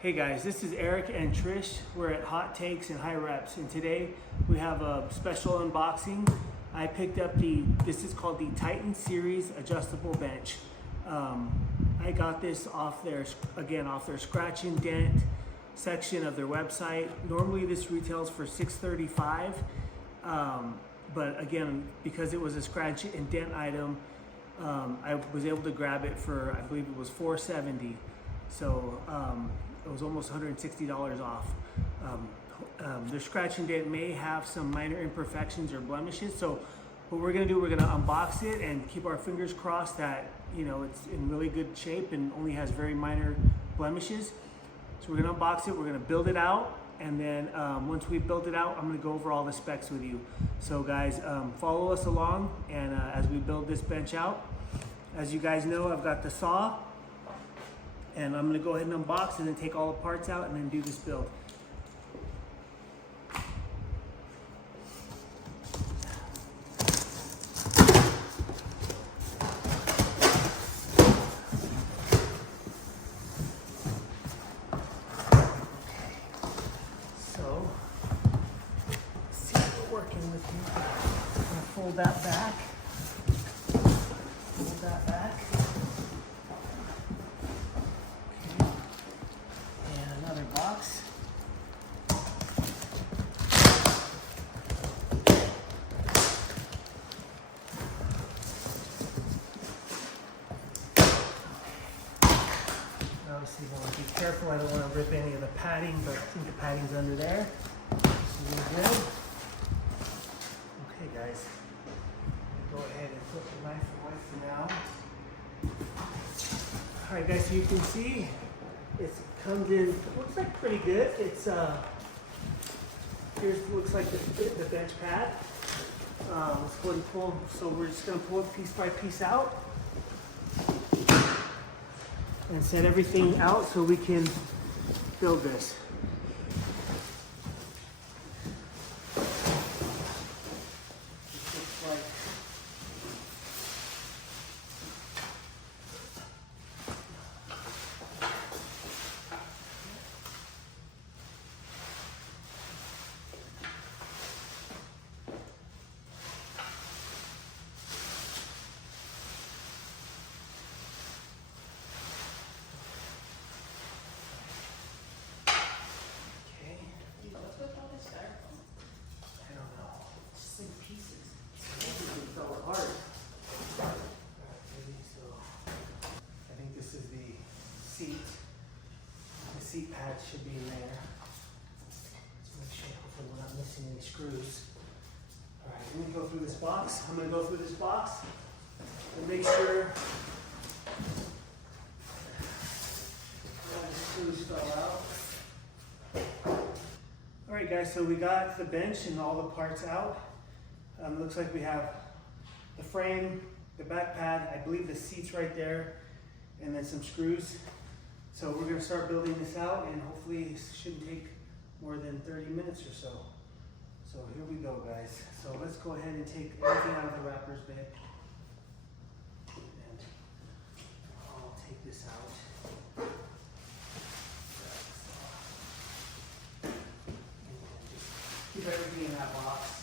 Hey guys, this is Eric and Trish. We're at Hot Takes and High Reps, and today we have a special unboxing. I picked up this is called the Titan Series Adjustable Bench. I got this off their scratch and dent section of their website. Normally this retails for $635, but again, because it was a scratch and dent item, I was able to grab it for, I believe it was $470. So it was almost $160 off. Their scratch and dent may have some minor imperfections or blemishes. So what we're gonna do, we're gonna unbox it and keep our fingers crossed that it's in really good shape and only has very minor blemishes. So we're gonna unbox it, we're gonna build it out, and then once we build it out, I'm gonna go over all the specs with you. So guys, follow us along and as we build this bench out. As you guys know, I've got the saw, and I'm gonna go ahead and unbox and then take all the parts out and then do this build. So, let's see what we're working with here. I'm gonna fold that back. Fold that back. Box. Obviously, you want to be careful. I don't want to rip any of the padding, but I think the padding's under there. So we're good. Okay, guys. Go ahead and put the knife away for now. All right, guys. So you can see it comes in, looks like pretty good. It's here's looks like the bench pad. Let's go ahead and pull. So we're just gonna pull it piece by piece out and set everything out so we can build this. Seat pad should be in there. Let's make sure hopefully we're not missing any screws. All right, let me go through this box. I'm going to go through this box and make sure all the screws fell out. All right, guys, so we got the bench and all the parts out. It looks like we have the frame, the back pad, I believe the seat's right there, and then some screws. So we're gonna start building this out, and hopefully it shouldn't take more than 30 minutes or so. So here we go, guys. So let's go ahead and take everything out of the wrapper's bag. And I'll take this out. And just keep everything in that box.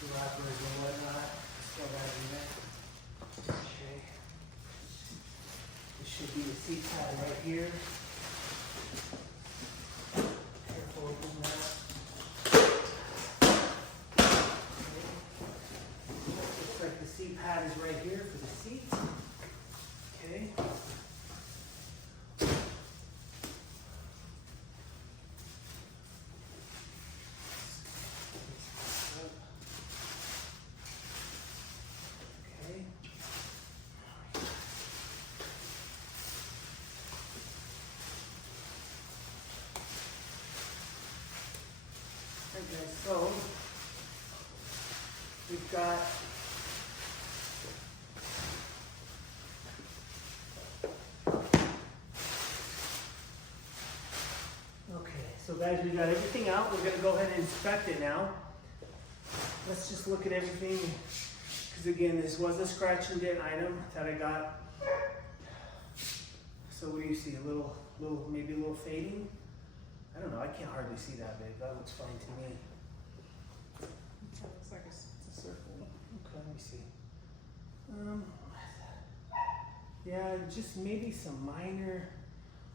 The wrappers and whatnot. Still got it in there. Okay. Should be the seat pad right here. Careful open that. Okay. Looks like the seat pad is right here for the seat. Okay. Okay, so we've got so guys, we got everything out. We're gonna go ahead and inspect it now. Let's just look at everything, because again, this was a scratch and dent item that I got. So what do you see? Maybe a little fading? I don't know. I can't hardly see that big. That looks fine to me. It looks like it's a circle. Okay, let me see. Yeah, just maybe some minor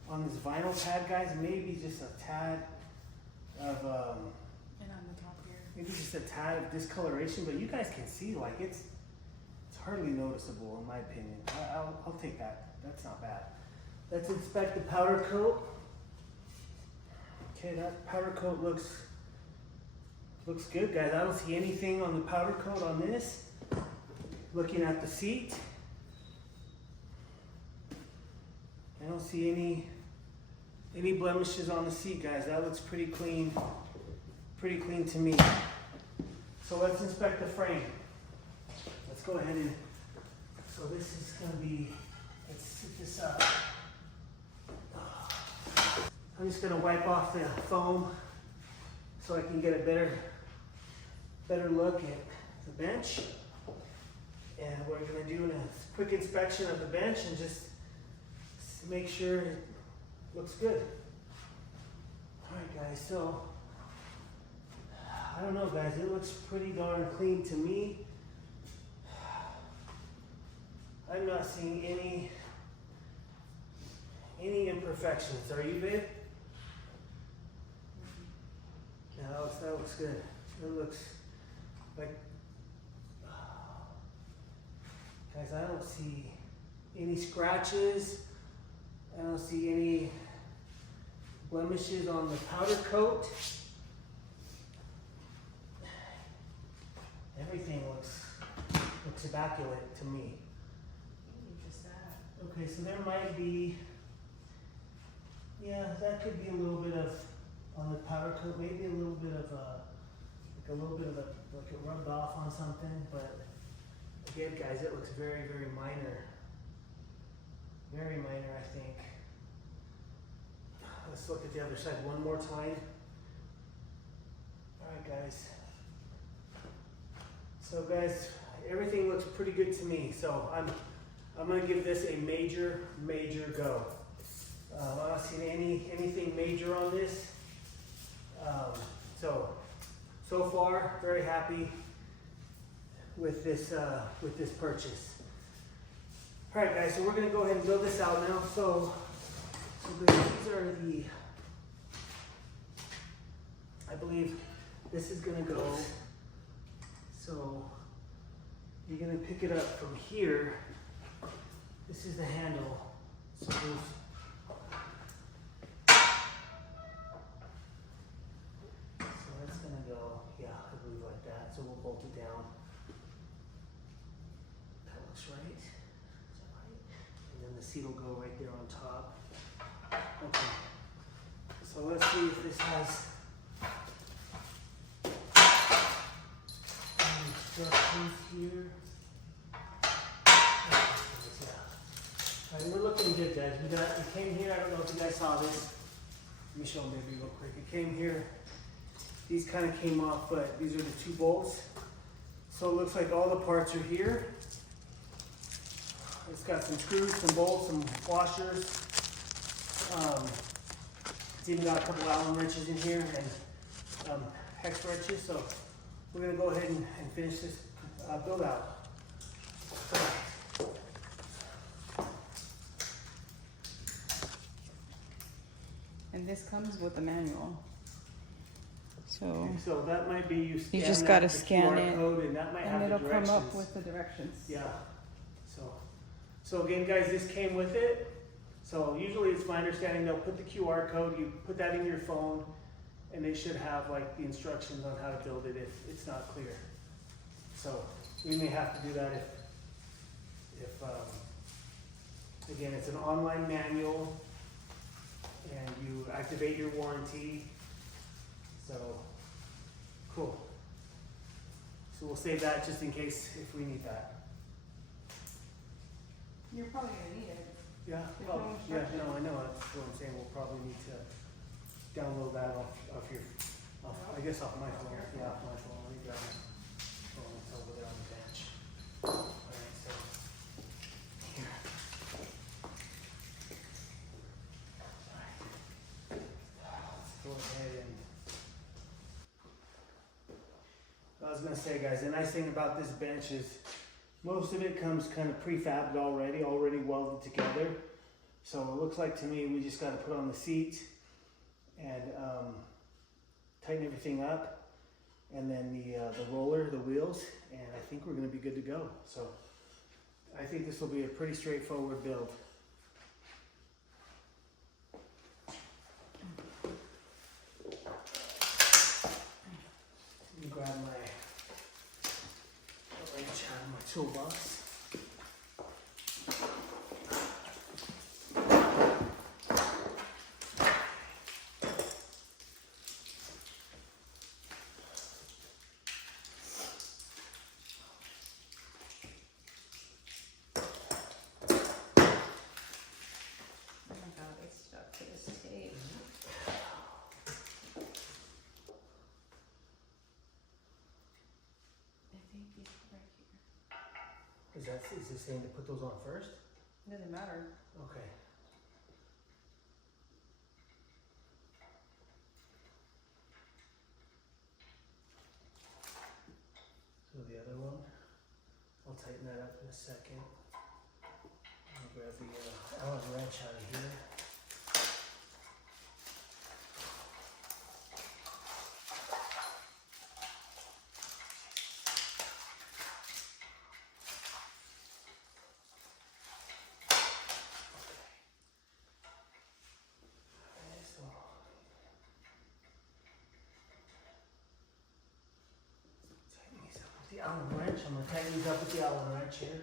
on this vinyl pad, guys. Maybe just a tad of And on the top here. maybe just a tad of discoloration, but you guys can see like it's hardly noticeable in my opinion. I'll take that. That's not bad. Let's inspect the powder coat. Okay, that powder coat looks good, guys. I don't see anything on the powder coat on this. Looking at the seat, I don't see any blemishes on the seat, guys. That looks pretty clean to me. So let's inspect the frame. Let's go ahead and, so this is gonna be, let's sit this up. I'm just gonna wipe off the foam so I can get a better look at the bench. And we're gonna do a quick inspection of the bench and just make sure it looks good. All right, guys, so I don't know, guys, it looks pretty darn clean to me. I'm not seeing any imperfections. Are you, babe? Yeah, that looks good. It looks like, guys, I don't see any scratches. I don't see any blemishes on the powder coat. Everything looks immaculate to me. Okay, so there might be, yeah, that could be a little bit of, on the powder coat, maybe a little bit of like it rubbed off on something, but again, guys, it looks very, very minor. Very minor, I think. Let's look at the other side one more time. All right, guys. So, guys, everything looks pretty good to me. So I'm gonna give this a major go. I'm not seeing anything major on this. So far, very happy with this purchase. All right, guys, so we're gonna go ahead and build this out now. So these are I believe this is gonna go, so you're gonna pick it up from here. This is the handle. So that's gonna go, yeah, I believe like that. So we'll bolt it down. That looks right. Is that right? And then the seat will go right there on top. Okay. So let's see if this has any instructions here. Alright, we're looking good, guys. It came here, I don't know if you guys saw this. Let me show them maybe real quick. It came here. These kind of came off, but these are the two bolts. So it looks like all the parts are here. It's got some screws, some bolts, some washers. It's even got a couple Allen wrenches in here and hex wrenches. So we're gonna go ahead and finish this build out. And this comes with the manual. So So that might be you just gotta the scan QR it, code, and that might have and the it'll come directions. up with the directions. Yeah. So again, guys, this came with it. So usually it's my understanding they'll put the QR code, you put that in your phone, and they should have like the instructions on how to build it if it's not clear. So we may have to do that if again, it's an online manual and you activate your warranty. So cool. So we'll save that just in case if we need that. You're probably gonna need it. Yeah, There's well, no yeah, instructions. no, I know, that's what I'm saying, we'll probably need to download that off your, I guess off my phone, yeah, off my phone, let me grab my phone, it's over there on the bench. Alright, so, here. was gonna say, guys, the nice thing about this bench is most of it comes kind of prefabbed already welded together. So it looks like to me we just got to put on the seat and tighten everything up, and then the roller, the wheels, and I think we're gonna be good to go. So I think this will be a pretty straightforward build. Let me grab my wrench out of my toolbox. Oh my god, it's stuck to this tape. I think these are right here. Is it saying to put those on first? It doesn't matter. Okay. So the other one, I'll tighten that up in a second. I'll grab the Allen wrench out of here. Okay, so tighten these up with the Allen wrench. I'm gonna tighten these up with the Allen wrench here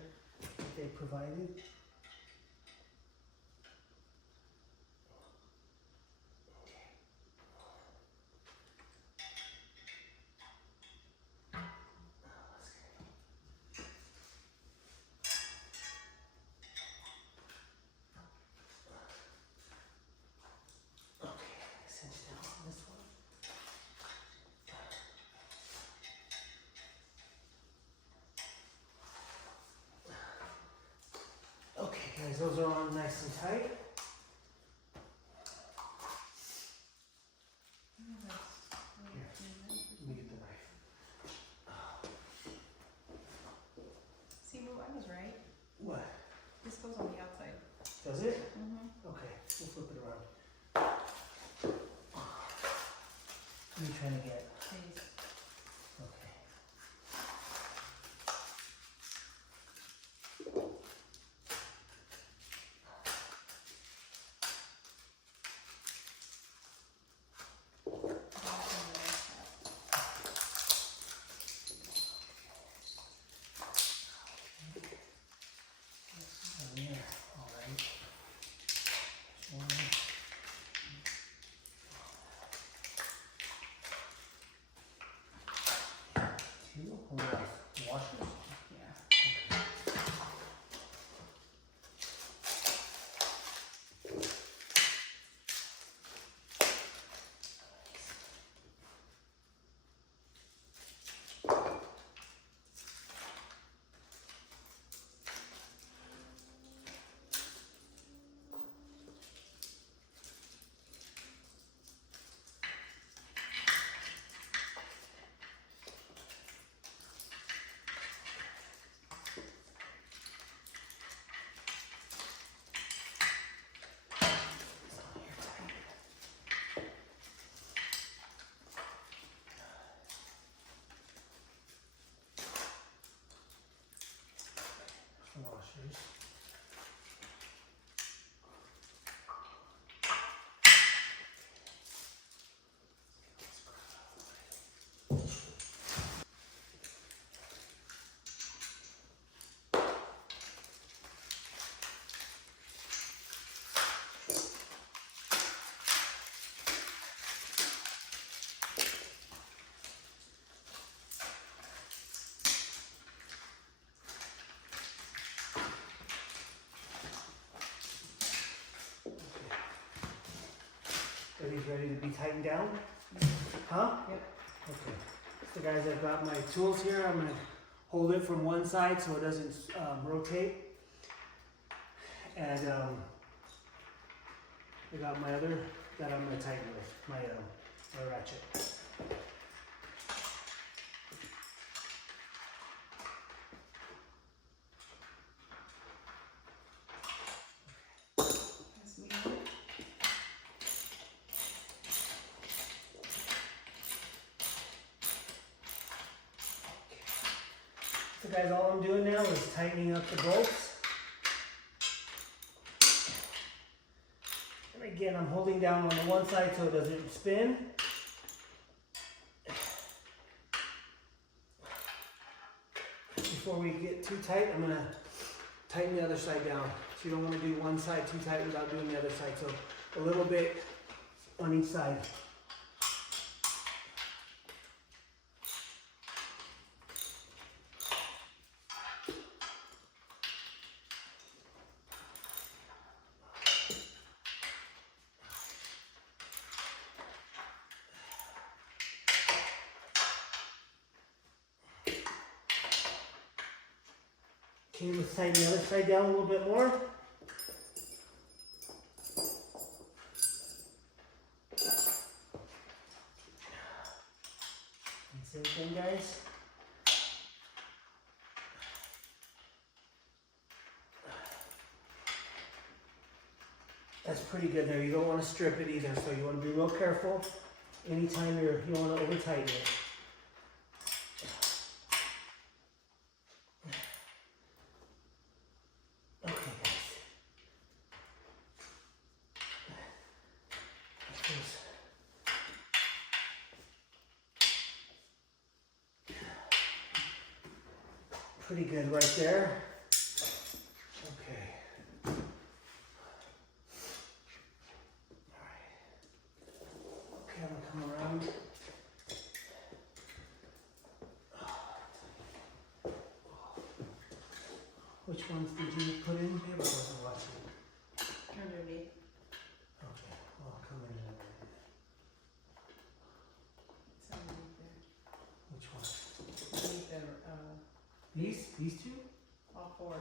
that they provided. Okay, cinch down on this one. Okay, guys, those are on nice and tight. Let me get the knife. See, well, I was right. What? This goes on the outside. Does it? Mm-hmm. Okay, we'll flip it around. What are you trying to get? Please. Okay. In there, all right. One. Two. What else? Washers. Yeah. Washers. Are these ready to be tightened down? Huh? Yep. Okay. So guys, I've got my tools here. I'm gonna hold it from one side so it doesn't rotate. And I got my other that I'm gonna tighten with my ratchet. guys, all I'm doing now is tightening up the bolts. And again, I'm holding down on the one side so it doesn't spin. Before we get too tight, I'm gonna tighten the other side down. So you don't want to do one side too tight without doing the other side. So a little bit on each side. Okay, let's tighten the other side down a little bit more. And same thing, guys. That's pretty good there. You don't want to strip it either, so you want to be real careful anytime you don't want to over tighten it. Okay, guys. That feels pretty good right there. Okay. Alright. Okay, I'm gonna come around. Which ones did you put in? Maybe I wasn't watching. Underneath. Okay, well, I'll come in and It's underneath there. which one? Underneath there, These two? all four.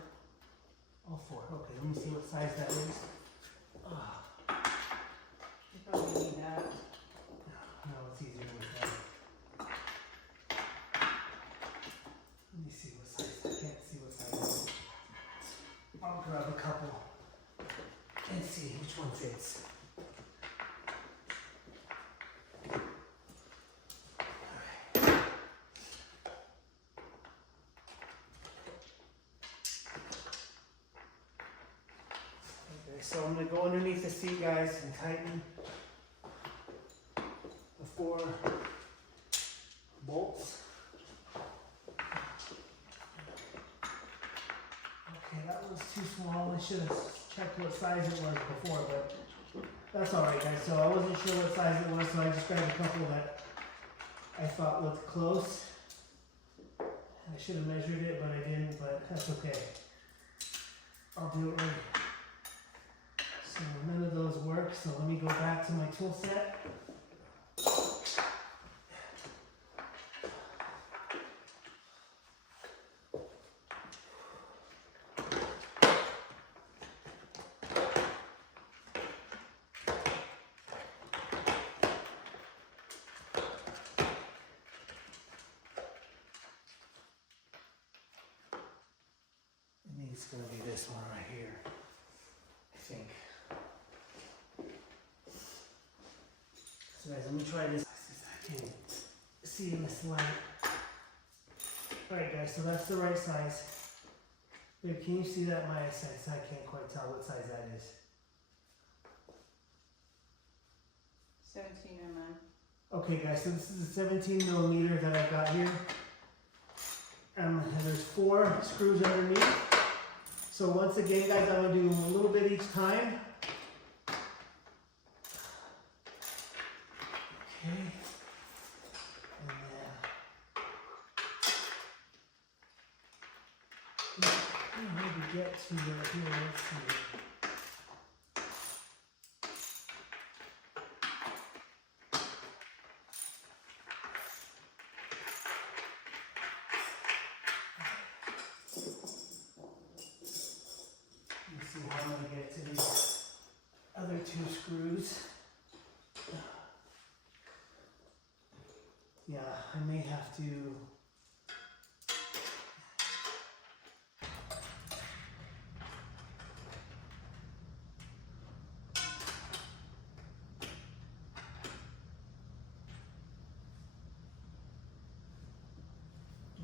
All four. Okay, let me see what size that is. You probably need that. No, it's easier with that. Let me see what size. I can't see what size it is. I'll grab a couple and see which one fits. Okay, so I'm going to go underneath the seat, guys, and tighten the 4 bolts. Okay, that was too small. I should have checked what size it was before, but that's alright, guys. So I wasn't sure what size it was, so I just grabbed a couple that I thought looked close. I should have measured it, but I didn't, but that's okay. I'll do it right. So none of those work, so let me go back to my tool set. I think it's going to be this one right here, I think. So guys, let me try this. I can see in this light. Alright guys, so that's the right size. Babe, can you see that? My eyesight, I can't quite tell what size that is. 17 mm. Okay guys, so this is a 17 millimeter that I've got here. And there's 4 screws underneath. So once again guys, I'm going to do a little bit each time. Okay. And then how do we get to right here? Let's see. Let's see how I'm going to get to these other 2 screws. Yeah, I may have to.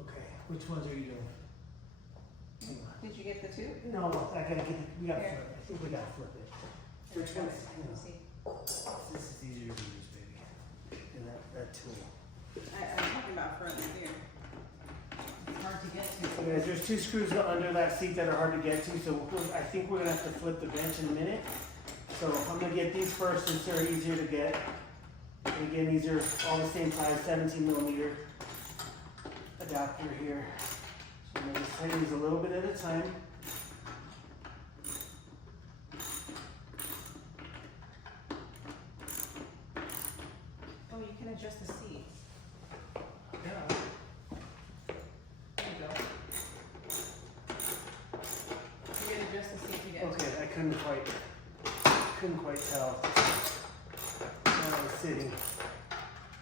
Okay, which ones are you doing? it too? No, I gotta get it, we gotta Here. flip it. I think we gotta flip it. There Which we go. one's, Let me see. this is easier to use, baby. And that tool. I'm talking about further here. It's hard to get to. So guys, there's 2 screws under that seat that are hard to get to, so I think we're gonna have to flip the bench in a minute. So I'm gonna get these first since they're easier to get. And again, these are all the same size, 17mm adapter here. So I'm gonna just tighten these a little bit at a time. Oh, you can adjust the seat. Yeah. There you go. You can adjust the seat to get Okay, I couldn't quite tell where I was sitting.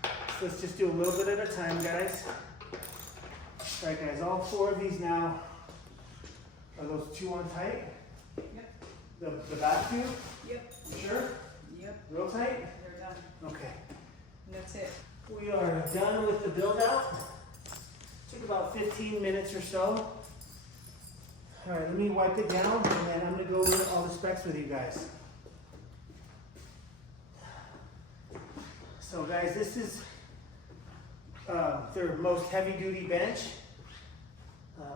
So let's just do a little bit at a time, guys. All right, guys, all 4 of these now, are those 2 on tight? Yep. The back 2? Yep. You sure? Yep. Real tight? They're done. Okay. And that's it. We are done with the build out. Took about 15 minutes or so. All right, let me wipe it down and then I'm gonna go over all the specs with you guys. So guys, this is their most heavy duty bench.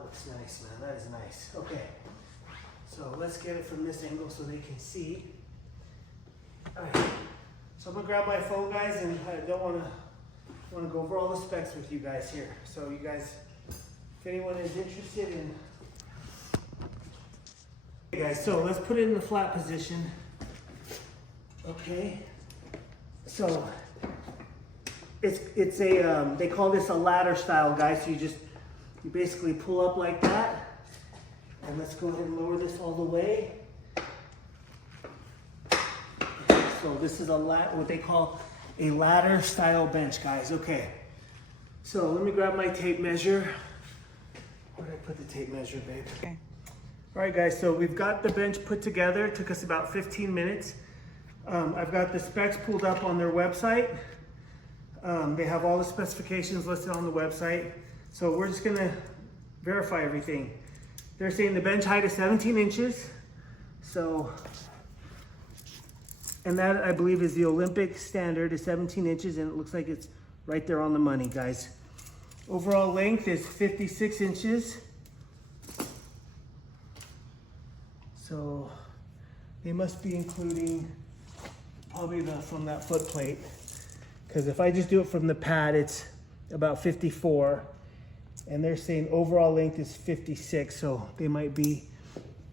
Looks nice, man, that is nice. Okay, so let's get it from this angle so they can see. All right, so I'm gonna grab my phone, guys, and I don't wanna go over all the specs with you guys here. So you guys, if anyone is interested in. Okay guys, so let's put it in the flat position. Okay, so it's a they call this a ladder style, guys. So you basically pull up like that, and let's go ahead and lower this all the way. So this is what they call a ladder style bench, guys. Okay, so let me grab my tape measure. Where did I put the tape measure, babe? Okay. All right, guys, so we've got the bench put together. It took us about 15 minutes. I've got the specs pulled up on their website. They have all the specifications listed on the website. So we're just gonna verify everything. They're saying the bench height is 17 inches. So, and that I believe is the Olympic standard is 17 inches, and it looks like it's right there on the money, guys. Overall length is 56 inches. So they must be including probably from that foot plate. Because if I just do it from the pad, it's about 54. And they're saying overall length is 56. So they might be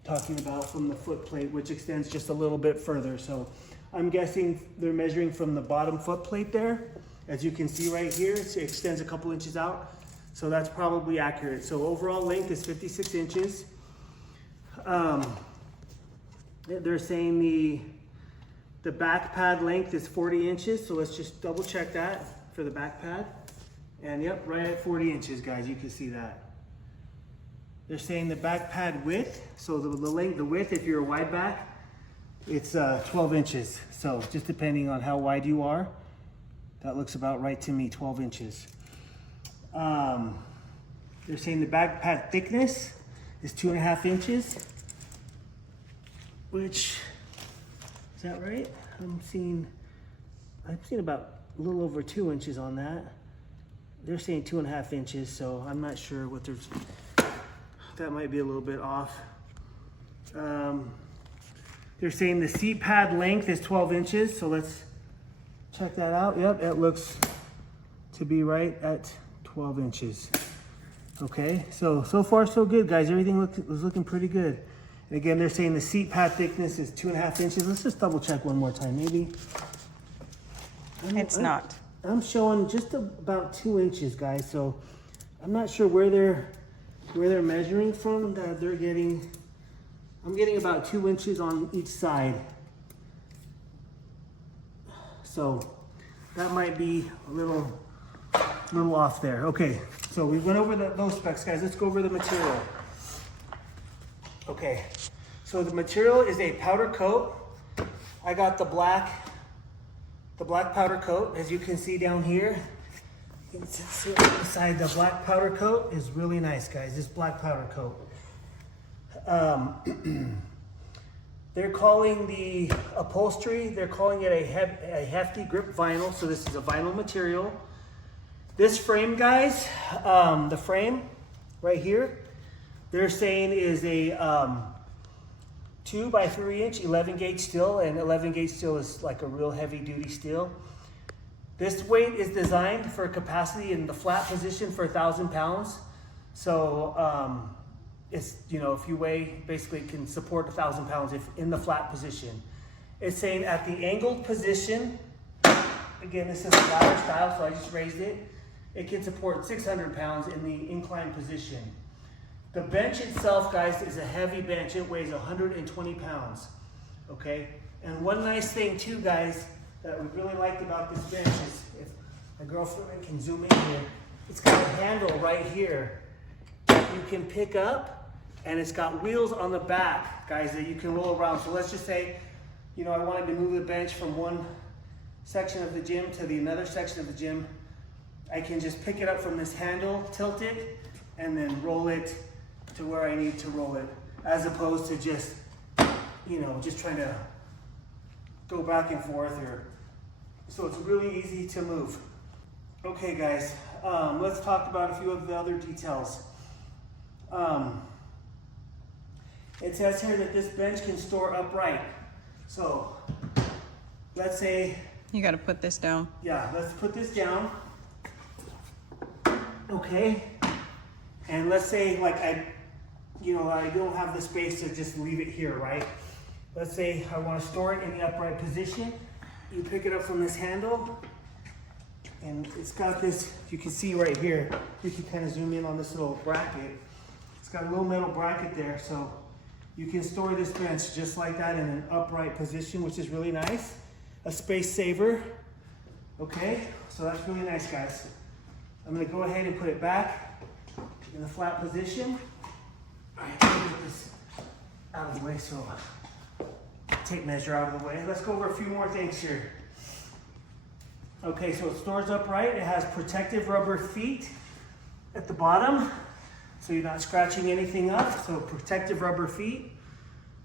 talking about from the foot plate, which extends just a little bit further. So I'm guessing they're measuring from the bottom foot plate there. As you can see right here, it extends a couple inches out. So that's probably accurate. So overall length is 56 inches. They're saying the back pad length is 40 inches. So let's just double check that for the back pad. And yep, right at 40 inches, guys, you can see that. They're saying the back pad width, so the width, if you're a wide back, it's 12 inches. So just depending on how wide you are, that looks about right to me, 12 inches. They're saying the back pad thickness is 2.5 inches, which, is that right? I'm seeing about a little over 2 inches on that. They're saying 2.5 inches, so I'm not sure what there's, that might be a little bit off. They're saying the seat pad length is 12 inches, so let's check that out. Yep, it looks to be right at 12 inches. Okay, so far so good, guys. Everything was looking pretty good. And again, they're saying the seat pad thickness is 2.5 inches. Let's just double check one more time, maybe. It's not. I'm showing just about 2 inches, guys. So I'm not sure where they're measuring from. That they're getting. I'm getting about 2 inches on each side. So that might be a little off there. Okay, so we went over those specs, guys. Let's go over the material. Okay, so the material is a powder coat. I got the black powder coat, as you can see down here. You can see on the side, the black powder coat is really nice, guys. This black powder coat. They're calling the upholstery, they're calling it a hefty grip vinyl. So this is a vinyl material. This frame, guys, the frame right here, they're saying is a 2 by 3 inch 11 gauge steel, and 11 gauge steel is like a real heavy duty steel. This weight is designed for capacity in the flat position for 1,000 pounds. So it's, you know, if you weigh, basically can support 1,000 pounds if in the flat position. It's saying at the angled position, again, this is a ladder style, so I just raised it. It can support 600 pounds in the inclined position. The bench itself, guys, is a heavy bench. It weighs 120 pounds, okay? And one nice thing too, guys, that we really liked about this bench is, if my girlfriend can zoom in here, it's got a handle right here that you can pick up, and it's got wheels on the back, guys, that you can roll around. So let's just say, you know, I wanted to move the bench from one section of the gym to the another section of the gym. I can just pick it up from this handle, tilt it, and then roll it to where I need to roll it, as opposed to just, you know, just trying to go back and forth. Or so it's really easy to move. Okay, guys, let's talk about a few of the other details. It says here that this bench can store upright. So let's say, You gotta put this down. yeah, let's put this down. Okay. And let's say like I don't have the space to just leave it here, right? Let's say I want to store it in the upright position. You pick it up from this handle, and it's got this, you can see right here, you can kind of zoom in on this little bracket. It's got a little metal bracket there, so you can store this bench just like that in an upright position, which is really nice. A space saver. Okay, so that's really nice, guys. I'm gonna go ahead and put it back in the flat position. All right, let me get this out of the way, so tape measure out of the way. Let's go over a few more things here. Okay, so it stores upright. It has protective rubber feet at the bottom, so you're not scratching anything up. So protective rubber feet,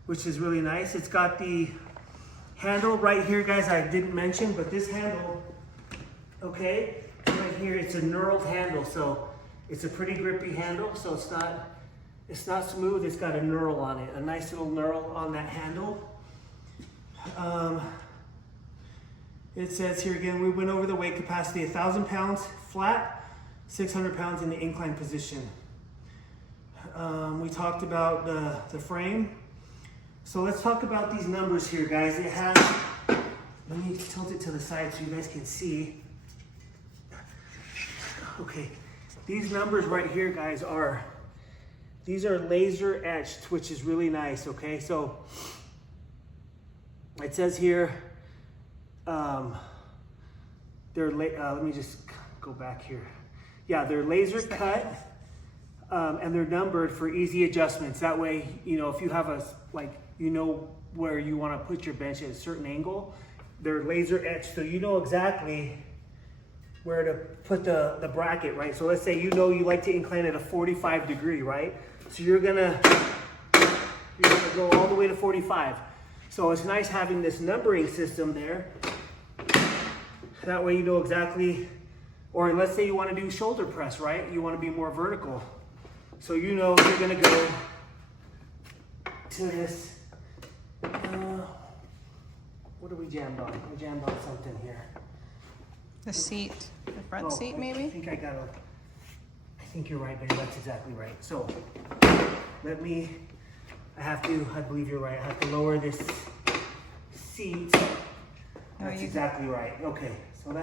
which is really nice. It's got the handle right here, guys, I didn't mention, but this handle, okay, right here, it's a knurled handle, so it's a pretty grippy handle. So it's not smooth, it's got a knurl on it, a nice little knurl on that handle. It says here again, we went over the weight capacity, 1,000 pounds flat, 600 pounds in the incline position. We talked about the frame. So let's talk about these numbers here, guys. It has, let me tilt it to the side so you guys can see. Okay, these numbers right here, guys, these are laser etched, which is really nice, okay? So it says here, let me just go back here. Yeah, they're laser cut, and they're numbered for easy adjustments. That way, you know, if you have you know where you want to put your bench at a certain angle, they're laser etched, so you know exactly where to put the bracket, right? So let's say you know you like to incline at a 45 degree, right? So you're gonna go all the way to 45. So it's nice having this numbering system there. That way you know exactly, or let's say you want to do shoulder press, right? You want to be more vertical. So you know you're gonna go to this, what are we jammed on? We jammed on something here. The seat, the front seat maybe? I think you're right, babe, that's exactly right. So I believe you're right. I have to lower this seat. That's exactly right. Okay, so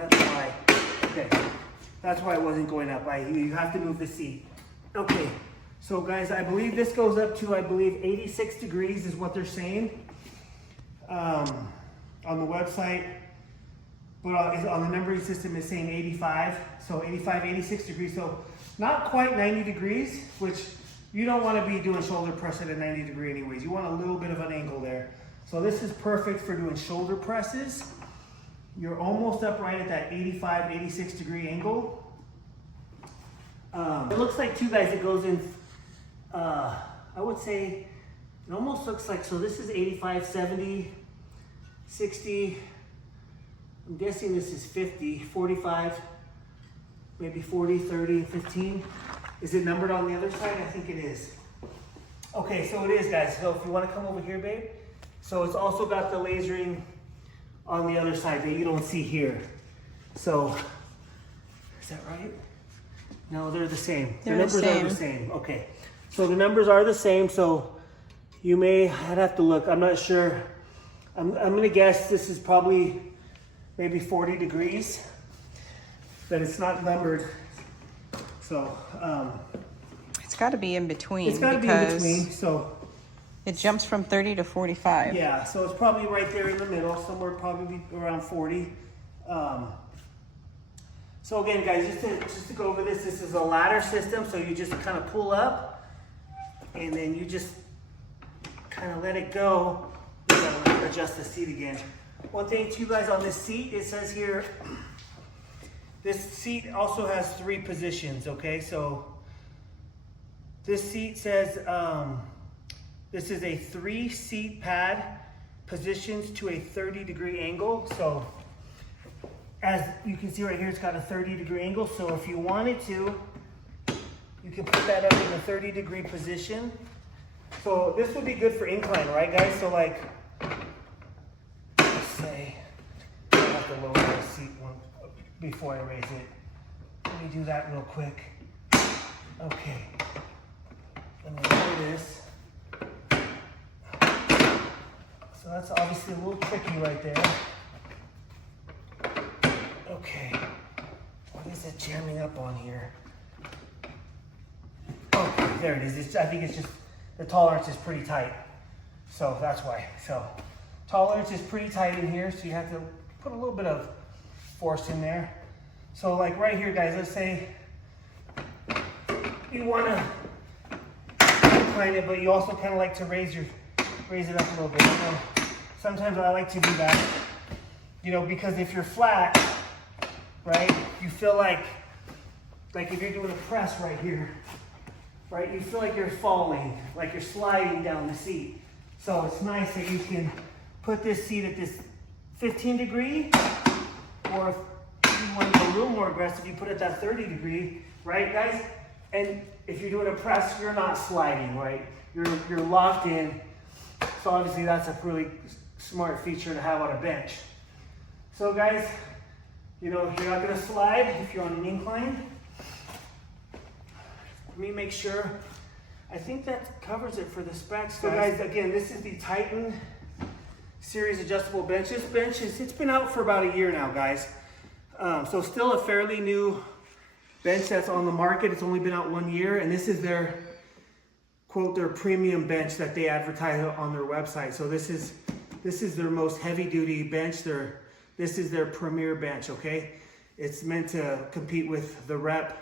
that's why it wasn't going up. You have to move the seat. Okay, so guys, I believe this goes up to, 86 degrees is what they're saying on the website. But on the numbering system it's saying 85. So 85, 86 degrees. So not quite 90 degrees, which you don't want to be doing shoulder press at a 90 degree anyways. You want a little bit of an angle there. So this is perfect for doing shoulder presses. You're almost upright at that 85, 86 degree angle. It looks like too, guys, it goes in, I would say It almost looks like, so this is 85, 70, 60. I'm guessing this is 50, 45, maybe 40, 30, 15. Is it numbered on the other side? I think it is. Okay, so it is, guys. So if you want to come over here, babe. So it's also got the lasering on the other side that you don't see here. So, is that right? No, they're the same. They're the numbers the same. are the same. Okay. So the numbers are the same. So you may, I'd have to look. I'm not sure. I'm going to guess this is probably maybe 40 degrees. But it's not numbered. So, It's got to be in between. it's got to be in between. So, It jumps from 30 to 45. yeah. So it's probably right there in the middle, somewhere probably around 40. So again, guys, just to go over this, this is a ladder system. So you just kind of pull up, and then you just kind of let it go. You gotta adjust the seat again. One thing too, guys, on this seat, it says here, this seat also has 3 positions. Okay, so this seat says this is a 3-seat pad, positions to a 30-degree angle. So as you can see right here, it's got a 30-degree angle. So if you wanted to, you can put that up in a 30-degree position. So this would be good for incline, right, guys? So like, let's say, I have to lower the seat before I raise it. Let me do that real quick. Okay. And then lower this. So that's obviously a little tricky right there. Okay, what is it jamming up on here? Okay, there it is. I think it's just, the tolerance is pretty tight. So that's why. So tolerance is pretty tight in here, so you have to put a little bit of force in there. So like right here, guys, let's say you want to incline it, but you also kind of like to raise it up a little bit. You know, sometimes I like to do that, you know, because if you're flat, right, you feel like if you're doing a press right here, right, you feel like you're falling, like you're sliding down the seat. So it's nice that you can put this seat at this 15 degree, or if you want to go a little more aggressive, you put it at that 30 degree, right, guys? And if you're doing a press, you're not sliding, right? You're locked in. So obviously that's a really smart feature to have on a bench. So guys, you know, if you're not gonna slide, if you're on an incline, let me make sure. I think that covers it for the specs. So guys, again, this is the Titan Series adjustable bench. This bench it's been out for about a year now, guys. So still a fairly new bench that's on the market. It's only been out 1 year, and this is their, quote, their premium bench that they advertise on their website. So this is their most heavy duty bench. This is their premier bench, okay? It's meant to compete with the Rep.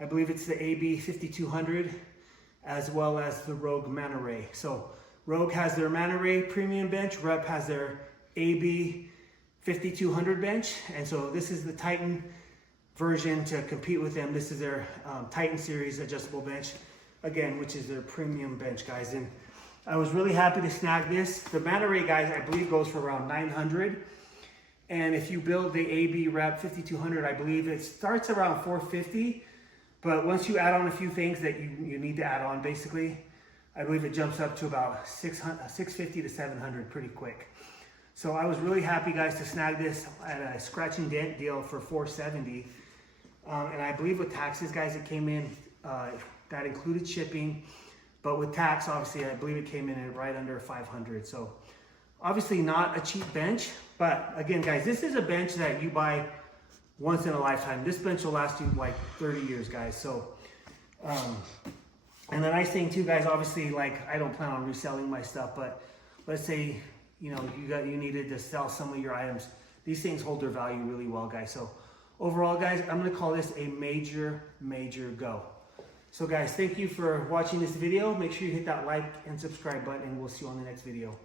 I believe it's the AB 5200, as well as the Rogue Manta Ray. So Rogue has their Manta Ray premium bench. Rep has their AB 5200 bench. And so this is the Titan version to compete with them. This is their Titan Series adjustable bench, again, which is their premium bench, guys. And I was really happy to snag this. The Manta Ray, guys, I believe goes for around $900. And if you build the AB Rep 5200, I believe it starts around $450. But once you add on a few things that you need to add on, basically, I believe it jumps up to about $650 to $700 pretty quick. So I was really happy, guys, to snag this at a scratch and dent deal for $470. And I believe with taxes, guys, it came in, that included shipping. But with tax, obviously, I believe it came in at right under $500. So obviously not a cheap bench. But again, guys, this is a bench that you buy once in a lifetime. This bench will last you like 30 years, guys. So, and the nice thing too, guys, obviously, like, I don't plan on reselling my stuff, but let's say, you know, you needed to sell some of your items. These things hold their value really well, guys. So overall, guys, I'm gonna call this a major go. So guys, thank you for watching this video. Make sure you hit that like and subscribe button, and we'll see you on the next video.